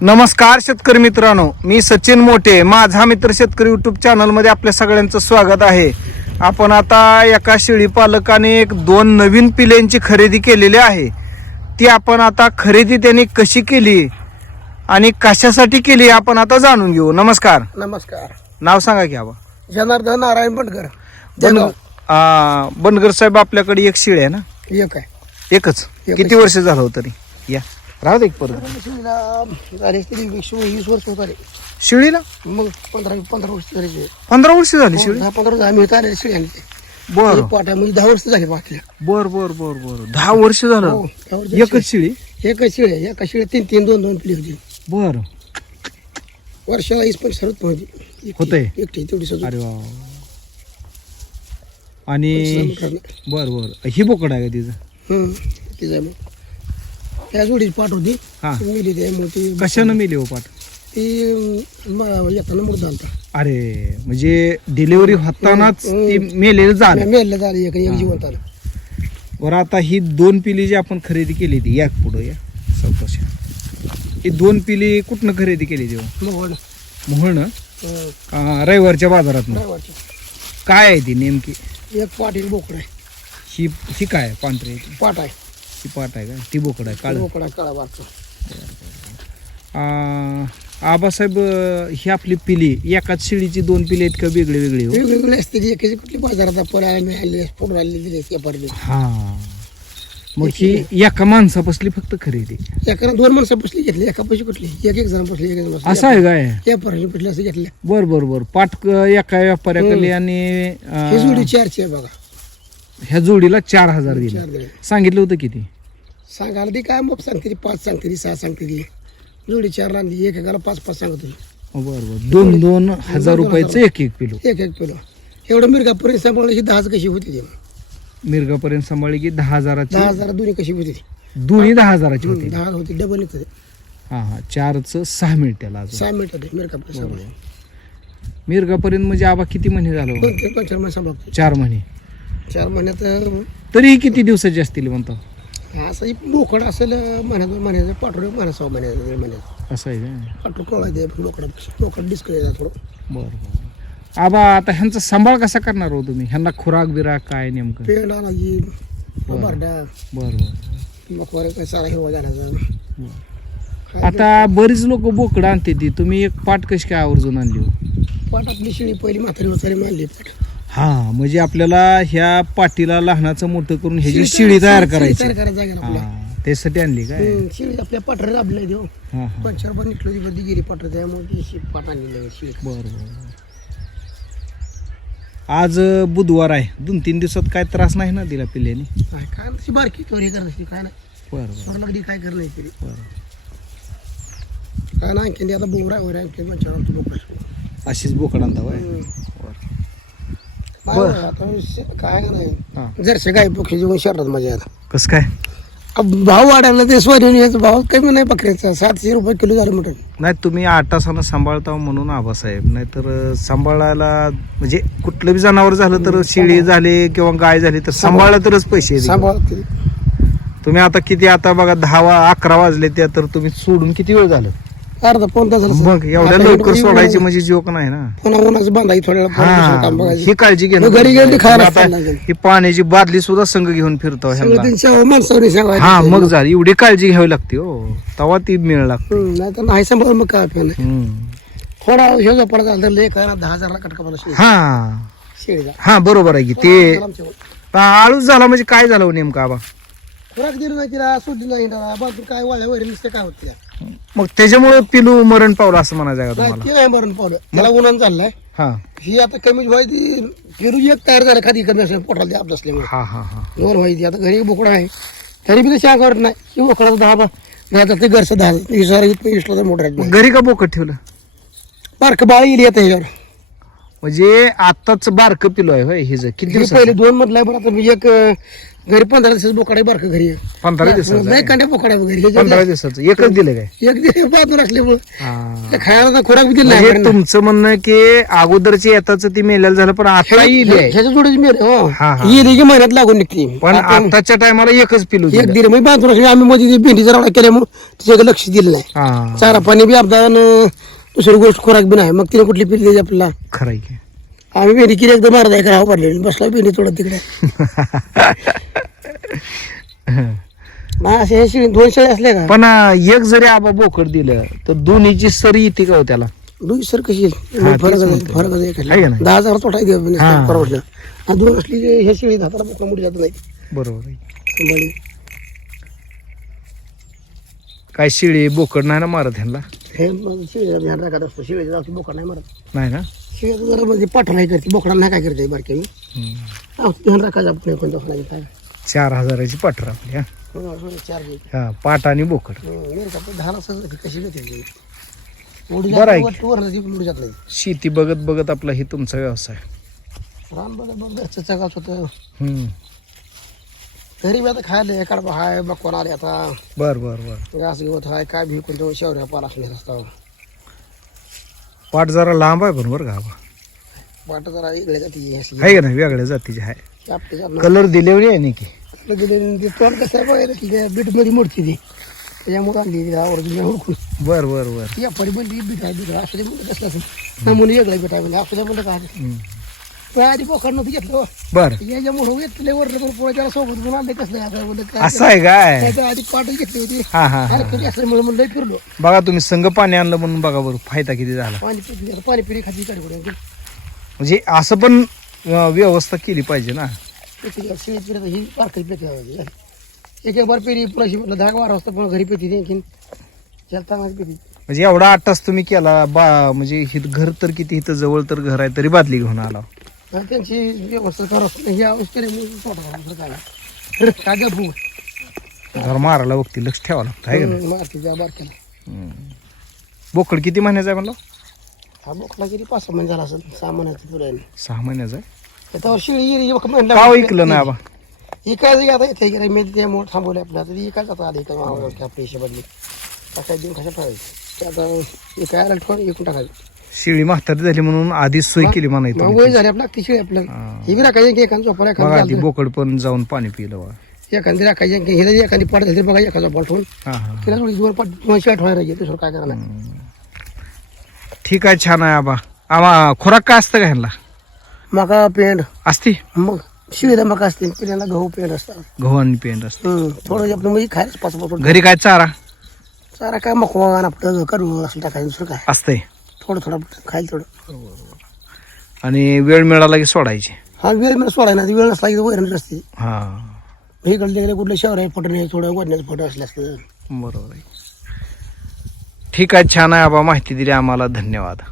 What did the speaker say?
नमस्कार शेतकरी मित्रांनो मी सचिन मोठे माझा मित्र शेतकरी युट्यूब चॅनलमध्ये आपल्या सगळ्यांचं स्वागत आहे. आपण आता एका शेळी पालकाने एक दोन नवीन पिल्यांची खरेदी केलेली आहे. ती आपण आता खरेदी त्यांनी कशी केली आणि कशासाठी केली आपण आता जाणून घेऊ. नमस्कार. नमस्कार. नाव सांगा की आबा. जनार्दन नारायण बंडकर बन आ, बनगर साहेब आपल्याकडे एक शेळी आहे ना? एक आहे. एकच. एकच. किती वर्ष झालं हो तरी? या. राहू दे एक परत शिवीला झाले तरी वीस वीस वर्ष होत आले. शेळीला? मग पंधरा पंधरा वर्ष झाले. पंधरा वर्ष झाली शेळी? दहा पंधरा वर्ष आम्ही होत आले शिवी आणि बर. पाट्या म्हणजे दहा वर्ष झाले बाकी बर बर बर बर. दहा वर्ष झालं. हो, एकच शिळी? एक शिळे एका शिळे तीन तीन दोन दोन पिढी होती. बर. वर्षाला वीस पण सरत पोहोचली होतंय? एकटी तेवढी सजू अरे वा आणि बर बर. ही बोकड आहे का तिचं? तिचा मग त्या जोडीची पाठ होती. हा. मिली ते मग ती कशानं मेली हो पाठ? ती म- येताना मुर्दा आलता अरे म्हणजे डिलिव्हरी होतानाच ती मेलेलं झालं. मेलं झालं एक एक जिवंत आलं बरं आता ही दोन पिली जी आपण खरेदी केली ती या पुढं या चौकशी. ही दोन पिली कुठनं खरेदी केली तेव्हा मग. मोहळनं हं. रविवारच्या बाजारात काय वाटतं काय आहे ती नेमकी? एक पाट एक बोकड आहे. ही ही काय? पांढरी आहे ती? पाट आहे. ही पाट आहे का? ती बोकड आहे काळ. बोकड आहे काळा आबासाहेब ही आपली पिली एकाच शिळीची दोन पिली आहेत का वेगळी वेगळी हो? वेगवेगळे असते ती एकाची कुठली बाजारात आपण आले आले फोडून आले दिले व्यापारी हा. मग ही एका माणसापासली फक्त खरेदी एकानं दोन माणसं बसली घेतली एका पैसे कुठली? एक एक जण बसली एक एक जण असं आहे काय? व्यापारी कुठले असं घेतले. बर बर बर. पाट क- एका व्यापाऱ्याकडे आणि हे जोडी चारशे आहे बघा. ह्या जोडीला चार हजार दिले चार दिले. सांगितलं होतं किती? सांगायला ती काय मग सांगते ती? पाच सांगते ती सहा सांगते ती. जोडी चार आणली एक एकाला पाच पाच सांगत होती. हो, बर बर. दोन दोन हजार रुपयाचं एक एक पिलो. एक एक किलो एवढं मिरगापर्यंत सांभाळलं ही दहाच कशी होती ती. मिरगापर्यंत सांभाळली की दहा हजाराची? दहा हजार दोन्ही कशी होती ती. दोन्ही दहा हजाराची होती. दहा होती डबल येते हा हा. चारच सहा मिळत्याला अजून. सहा मिनिटं ते मिरगापर्यंत सांभाळलं. मिरगापर्यंत म्हणजे आबा किती महिने झालं? दोन दोन चार महिने सांभाळतो. चार महिने. चार महिन्यात तरी किती दिवसाची असतील म्हणतो? असं बोकड असेल महिन्याचं पाठवलं महिन्या सहा महिन्याचं दीड महिन्यात असं आहे का पाठवून कळा दे बोकड बोकड डिस्कळे थोडं. बरं बरं. आबा आता ह्यांचा सांभाळ कसा करणार हो तुम्ही? ह्यांना खुराक बिराक काय नेमकं? पेंड की बारड्या बरं बरं. मकवारे काय सारा हिरवा बरं. आता बरीच लोक बोकडं आणते ती. तुम्ही एक पाट कशी काय आवर्जून आणली हो? पाट आपली शिळी पहिली म्हातारी म्हातारी मानली पाट हा म्हणजे आपल्याला ह्या पाटीला लहानाचं मोठं करून ह्याची शिळी तयार करायची. तयार हा त्यासाठी आणली काय? हम्म, शिळी आपल्या पाठरे राबली देऊ हा हा. पण निघलो ती गेली पाठर त्यामुळे ती शि- पाट आणली शिळी. बरं बरं आज अं, बुधवार आहे. दोन तीन दिवसात काय त्रास नाही ना दिला पिल्ल्याने? काय काय तशी बारकी कवरी करत असते काय नाही. बरं बरं. कधी काय नाही तरी. बरं. काय नाही आणखी आता बोंगरा वगैरे आणखी पंचावन्न बोकड अशीच बोकड आणता होय? बरं. आता काय नाही जरसे गाय पक्षी जेवण शहरात मजा आता कसं काय? अब भाव वाढायला ते सोयाबीन याचा भाव कमी नाही बकऱ्याचा सातशे रुपये किलो झालं मटन नाही तुम्ही आठ तासानं सांभाळता म्हणून आबासाहेब. नाहीतर अं, सांभाळायला म्हणजे कुठलं बी जनावर झालं तर शेळी झाली किंवा गाय झाली तर सांभाळलं तरच पैसे. सांभाळते तुम्ही आता किती आता बघा दहा वा अकरा वाजले त्या तर तुम्ही सोडून किती वेळ झालं? अर्धा पाऊन तास एवढ्या लवकर सोडायची म्हणजे जोक नाही ना. पुन्हा उन्हाचं बांधाय थोड्या वेळा काम हा बघायचं. ही काळजी घे घरी गेली खायला खायला लागेल. ही पाण्याची बादली सुद्धा संघ घेऊन फिरतो ह्यांना. सगळं सेवा माणसावरी सेवा हा मग झाली एवढी काळजी घ्यावी लागते हो. तेव्हा ती मिळ लागते. नाही तर नाही सांभाळ मग काय हम्म. थोडा हे झाला तर लेख आहे ना दहा हजारला कटका मला शेळी. हा. हा बरोबर आहे की. ते आळूच झाला म्हणजे काय झालं हो नेमकं आबा? खुराक दिली नाही तिला सोडली नाही. बाजू काय वाल्या वगैरे नुसतं काय होत मग त्याच्यामुळे पिलू मरण पावलं असं म्हणायचं आहे का नाही तुम्हाला ते नाही मरण पावलं. त्याला उन्हान चाललाय. हा. ही आता कमी व्हायची फिरू एक तयार झाला खाली कमी असेल पोटाला द्याप असल्यामुळे. हा हा हा. व्हायची. आता घरी बोकडा आहे. तरी बी तशी करत नाही. बोकडाचं दहा बा नाही तर ते घरचं दहा विसार इथं विसला तर मोठा मग घरी का बोकट ठेवलं? बारकं बाळ येईल येतं ह्याच्यावर म्हणजे आताच बारकं पिलो आहे होय किती हे पहिले दोन मधला आहे पण आता मी एक अं, घरी पंधरा दिवस बोकडा बारकं घरी. पंधरा दिवसाचं नाही. कांड्या बोकडा घरी पंधरा दिवसाचं. एकच दिलं काय? एक दिवस बाजून असल्यामुळे. हा. ते खायला तर खोराक बी दिला म्हणजे नाही तुमचं म्हणणं की अगोदरचे येताच ती मेलेलं झालं पण आता येईल. आहे. ह्याच्या जोडीची मेरे हो. हा, हा. येईल की महिन्यात लागून निघते. पण आता आताच्या टायमाला एकच पिलू एक दिलं. मी बांधून असले आम्ही मध्ये ती भेंडीचा राडा केल्यामुळे तिच्याकडे लक्ष दिलं नाही. हा. चारा पाणी बी अपदा दुसरी गोष्ट खोराक बी नाही. मग तिने कुठली पिली द्यायची आपल्याला? खरं आहे की. आम्ही भेंडी किती एकदम मारत आहे का पडलेली बसला भेंडी तोडत तिकडे. असे हे शिळी दोन शेळी असले का? पण अं, एक जरी आबा बोकड दिलं तर दोन्हीची सरी येते का हो त्याला? दुई सर कशी फरक आहे. फरक आहे आहे का एखादी. नाही? दहा हजार तोटा आहे हा. परवडलं आणि दोन असली की हे शेळी हाताला मोकळा मुडी जात नाही बरोबर आहे. सांभाळी. काय शिळी बोकड नाही ना मारत ह्यांना? हे मग शिळीचा ध्यान राखत असतो जास्त बोकडा नाही मारत. नाही ना? शिळीचं जरा म्हणजे पाठा नाही करते. बोकडा नाही काय करते बारके मी हम्म. ध्यान राखायचं आपण कोणतं नाही काय चार हजाराची पाठर आपली हा. हो, हो, चार घे. हा पाट आणि बोकड. हं, का, असं कशी घेते बरं आहे जात नाही. शेती बघत बघत आपला हे तुमचा व्यवसाय. रान बघत बघ घरचं चगाच होतं. हम्म. घरी बी आता खायला कडबा हाय मग कोण आले आता? बर बर बर. घास घेत हाय काय भी कोणत्या शेवऱ्या पाला असले रस्ता पाट जरा लांब आहे पण बरं का आबा. वाटत जरा इकडे जाते अशी. आहे का नाही? वेगळ्या जातीचे आहे. कलर दिलेली आहे नाही की दिले ते तोंड कसं आहे बघायला की बीटमध्ये मोडती ती. त्याच्यामुळे आणली ती आवडून मी हुडकून बर बर बर. या परी बनली बीट आहे बीट असं म्हणलं कसलं असं. मुली वेगळं बीट आहे म्हणजे असं म्हणलं काय हम्म. पण आधी पोखर नव्हती घेतलं हो. बर. याच्यामुळे घेतले वरलं पण सोबत म्हणून आणले कसलं असं म्हणलं काय असं आहे काय? काय आधी पाठच घेतली होती. हा हा हा. म्हणलं फिरलो. बघा तुम्ही संघ पाणी आणलं म्हणून बघा बरं फायदा किती झाला. पाणी पाणी कडे पुढे म्हणजे असं पण व्यवस्था केली पाहिजे ना. ही पारखी पेटी एक एक बार पेरी म्हटलं दहा बारा वाजता घरी पेटी आणखीन. पेटी म्हणजे एवढा आठ तास तुम्ही केला बा म्हणजे हे घर तर किती इथं जवळ तर घर आहे तरी बादली घेऊन आला. त्यांची व्यवस्था करत ही. घर मारायला बघते लक्ष ठेवावं लागतं आहे का. बोकड किती महिन्याचा आहे म्हणलं? हा बोकला पाच सहा महिने झाला असेल सहा महिन्याची पुढे सहा महिन्याचा आहे? शिळी म्हणलं ऐकलं नाही आबा. ही आता मी त्यामुळे थांबवले आपल्या आता आली आपल्या हिशोबातली. काय देऊन कशा ठेवायची? ते आता काय आलं ठेवून एकूण टाकायचं. शिळी म्हातारी झाली म्हणून आधीच सोय केली मग म्हणायचं वय झाले आपल्या ती शिळी आपल्याला हा. बी राखायची एखादं झोपाला बघा ती एखादं बोकड पण जाऊन पाणी पिलं बघा. एखादी राखायची एखादी पाठ झाली बघा एखादा बॉल ठेवून हा हा तिला थोडी दोन पाठ दुसरं काय करणार? ठीक आहे छान आहे आबा. आबा खुराक काय असतं का ह्यांना? मका पेंड. असती? मग शिळीला मका असते पिण्याला गहू पेंड असतात गहू आणि पेंड असतं. हम्म. थोडं आपलं म्हणजे खायचं पाच पाच घरी काय चारा? सारा काय मकवा आपलं करू असं टाकायचं दुसरं काय? असतंय. थोडं थोडं खायला थोडं. आणि वेळ मिळाला की सोडायची. हा वेळ मला सोडाय ना वेळ नसला की वैरण असते हा. इकडले गेले कुठले शहर आहे फोटो नाही थोडं वडण्याचं फोटो असले असते बरोबर आहे. ठीक आहे छान आहे आबा माहिती दिली आम्हाला. धन्यवाद.